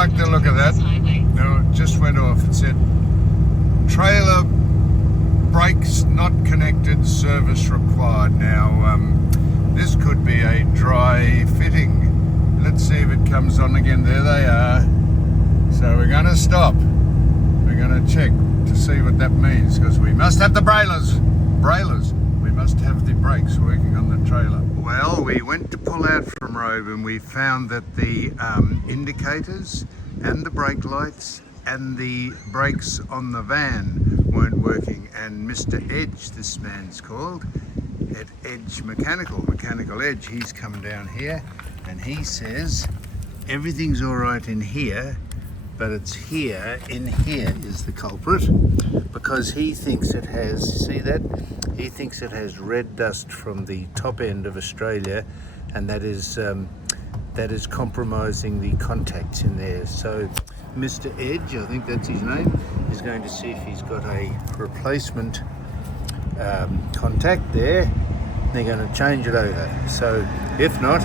like the look of that. No, it just went off. It said trailer brakes not connected, service required. Now this could be a dry fitting. Let's see if it comes on again. There they are. So we're going to stop. We're going to check to see what that means, because we must have the brailers. We must have the brakes working on the trailer. Well, we went to pull out from Robe and we found that the indicators and the brake lights and the brakes on the van weren't working. And Mr. Edge, this man's called, at Edge Mechanical Edge, he's come down here and he says everything's all right in here, but it's here, in here is the culprit, because he thinks it has, see that? He thinks it has red dust from the top end of Australia, and that is compromising the contacts in there. So Mr. Edge, I think that's his name, is going to see if he's got a replacement contact there. They're going to change it over. So if not,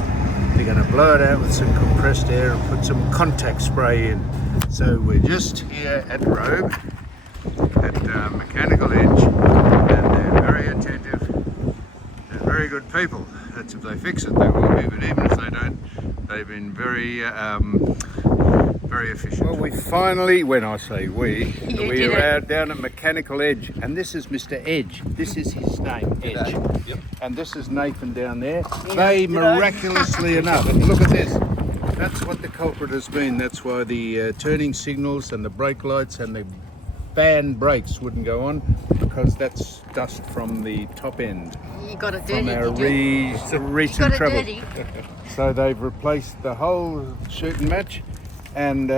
they're going to blow it out with some compressed air and put some contact spray in. So we're just here at Robe, at Mechanical Edge, and they're very attentive. They're very good people. That's if they fix it, they will be. But even if they don't, they've been very efficient. Well, we finally, when I say we are out down at Mechanical Edge, and this is Mr. Edge. This is his name, Edge. Yep. And this is Nathan down there. They miraculously enough, and look at this. That's what the culprit has been. That's why the turning signals and the brake lights and the van brakes wouldn't go on, because that's dust from the top end. You got it dirty. From our recent trouble. So they've replaced the whole shoot and match, and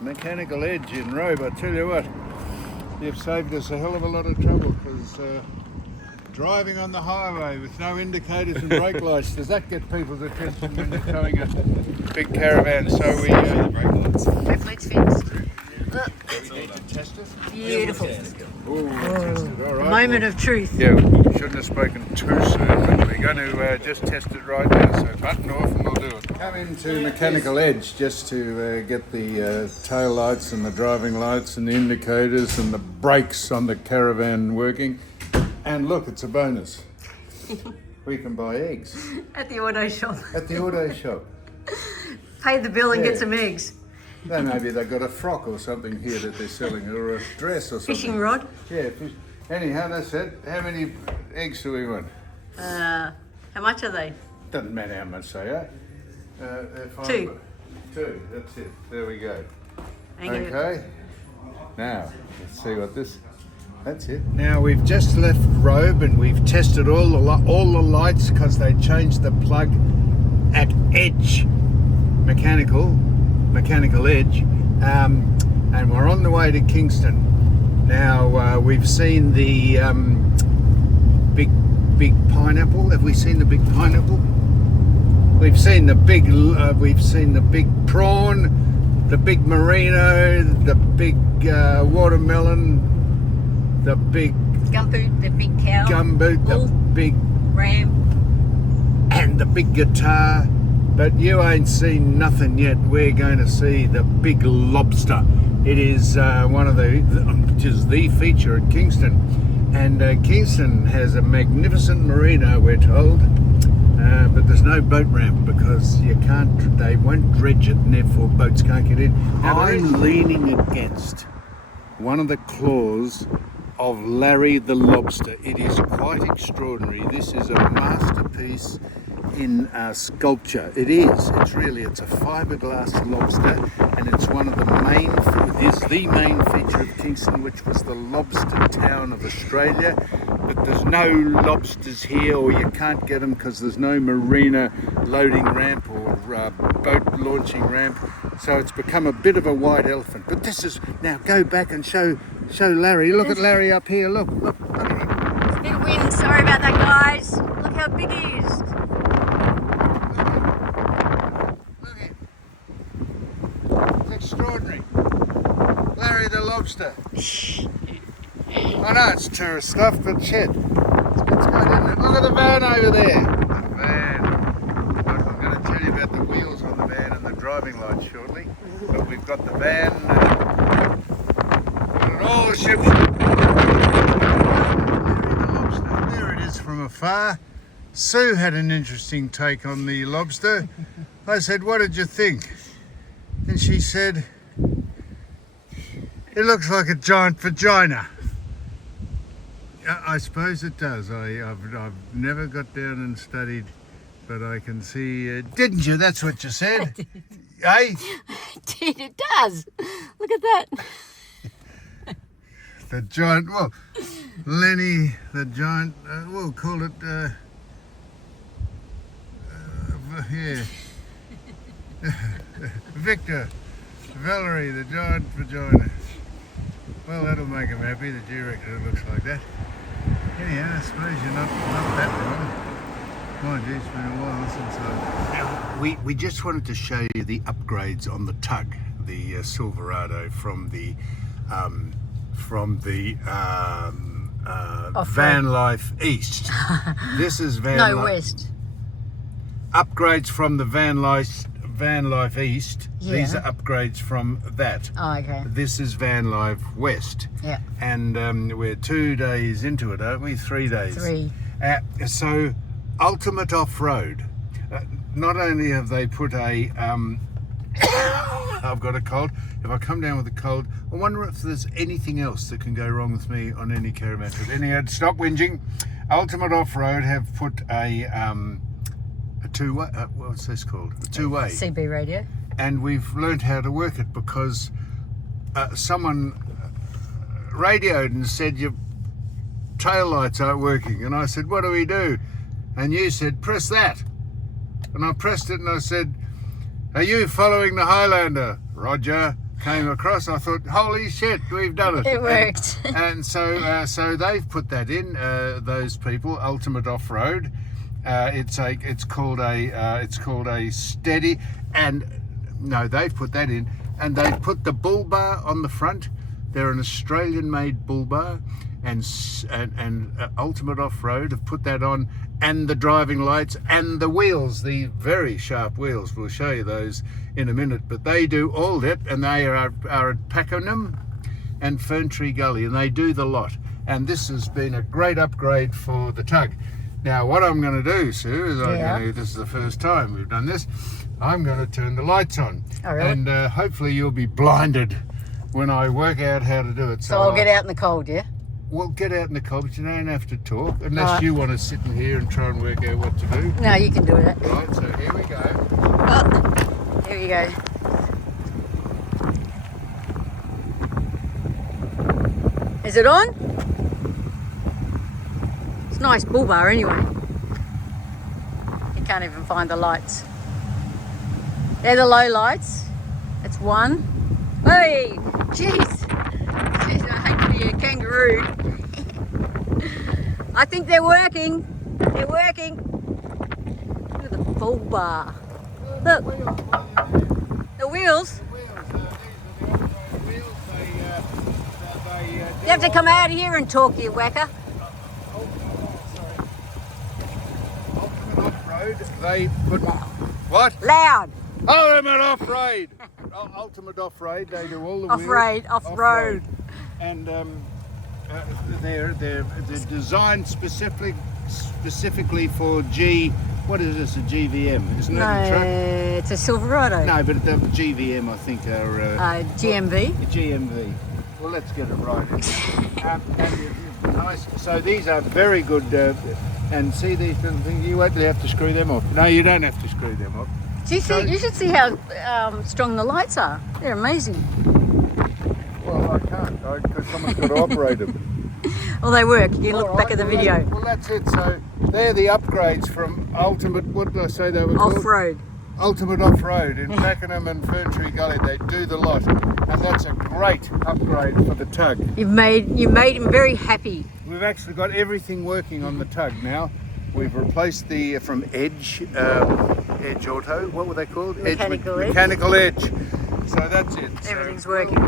Mechanical Edge in Robe, I tell you what, you've saved us a hell of a lot of trouble, because driving on the highway with no indicators and brake lights, does that get people's attention when you're towing a big caravan? So we Hopefully it's fixed. need to test it. Beautiful. Ooh, test it. All right. Moment of truth. Yeah, we shouldn't have spoken too soon, but we're going to just test it right now. So button off and we'll do it. Come into Mechanical Edge just to get the tail lights and the driving lights and the indicators and the brakes on the caravan working. And look, it's a bonus. We can buy eggs. At the auto shop. At the auto shop. Pay the bill and Yeah. get some eggs. Then maybe they've got a frock or something here that they're selling, or a dress or something. Fishing rod. Yeah. Anyhow, that's it. How many eggs do we want? How much are they? Doesn't matter how much they are. Two. Two, that's it. There we go. Thank you. Okay. Now, let's see what this... That's it. Now we've just left Robe and we've tested all the lights, because they changed the plug at Edge Mechanical Edge, and we're on the way to Kingston. Now we've seen the big pineapple. Have we seen the big pineapple? We've seen the big prawn, the big merino, the big watermelon, the big Gumboot, the big cow. Gumboot, the big ram. and the big guitar. But you ain't seen nothing yet. We're going to see the big lobster. It is one of which is the feature at Kingston. And Kingston has a magnificent marina, we're told. But there's no boat ramp, because they won't dredge it, and therefore boats can't get in. Now, I'm leaning against one of the claws of Larry the lobster. It is quite extraordinary. This is a masterpiece in sculpture. It is. It's a fiberglass lobster, and it's one of the main feature of Kingston, which was the lobster town of Australia. But there's no lobsters here, or you can't get them because there's no marina loading ramp or boat launching ramp. So it's become a bit of a white elephant. But this is, now go back and show Larry. Look at Larry up here. Look at him. It's a bit of wind. Sorry about that, guys. Look how big he is. Look at him. It's extraordinary. Larry the lobster. I know it's tourist stuff, but shit. It's good, isn't it? Look at the van over there. The van. I'm going to tell you about the wheels on the van and the drive driving lights shortly. But we've got the van, got it all ship. There it is from afar. Sue had an interesting take on the lobster. I said, what did you think? And she said, it looks like a giant vagina. I suppose it does. I've never got down and studied, but I can see... didn't you? That's what you said. Hey? Dude, it does. Look at that. The giant... Well, Lenny, the giant... we'll call it... yeah. Victor, Valerie, the giant vagina. Well, that'll make him happy that you reckon it looks like that. Anyhow, I suppose you're not that wrong. Mind you, it's been a while since we just wanted to show you the upgrades on the tug, the Silverado from the Van Life East. This is West. Upgrades from the Van Life East. Yeah. These are upgrades from that. Oh, okay. This is Van Life West. Yeah. And we're 2 days into it, aren't we? 3 days. 3. So, ultimate off-road. Not only have they put a... I've got a cold. If I come down with a cold, I wonder if there's anything else that can go wrong with me on any caravan trip. Anyhow, stop whinging. Ultimate Off-Road have put a two-way... what's this called? A two-way. CB radio. And we've learned how to work it because someone radioed and said your tail lights aren't working, and I said, what do we do? And you said, press that. And I pressed it and I said, are you following the Highlander? Roger. Came across. I thought, holy shit, we've done it. It worked. And so they've put that in. Those people, Ultimate Off-Road. It's called a steady, and no, they've put that in, and they've put the bull bar on the front. They're an Australian-made bull bar, and Ultimate Off-Road have put that on, and the driving lights and the wheels, the very sharp wheels. We'll show you those in a minute. But they do all that, and they are at Pakenham and Ferntree Gully, and they do the lot. And this has been a great upgrade for the tug. Now, what I'm going to do, Sue, is this is the first time we've done this. I'm going to turn the lights on, oh, really? And hopefully you'll be blinded when I work out how to do it. So I'll get out in the cold, yeah? Well, get out in the cold, but you don't have to talk unless you want to sit in here and try and work out what to do. No, you can do it. Right, so here we go. Oh, here we go. Is it on? It's a nice bull bar anyway. You can't even find the lights. They're the low lights. It's one. Hey, jeez. Jeez, I hate to be a kangaroo. I think they're working. They're working. Look at the bull bar. Look. The wheels. You have to come out here and talk, you whacker. Ultimate Off-Road, they put... What? Loud. Ultimate Off-Road. Ultimate Off-Road, they do all the wheels. Off-road. And they're designed specifically for what is this, a GVM? Isn't that a truck? It's a Silverado. No, but the GVM I think are... GMV. GMV. Well, let's get it right. And nice. So these are very good, and see these little things, you won't have to screw them off. No, you don't have to screw them off. You should see how strong the lights are. They're amazing. Well, I can't, because someone's got to operate them. Well, they work. You can look back at the video. Well, that's it. So they're the upgrades from Ultimate, what did I say they were called? Off-road. Ultimate Off-Road in Pakenham and Ferntree Gully. They do the lot, and that's a great upgrade for the tug. You made him very happy. We've actually got everything working on the tug now. We've replaced the from Edge Auto. What were they called? Mechanical Edge. Mechanical Edge. So that's it. Everything's working.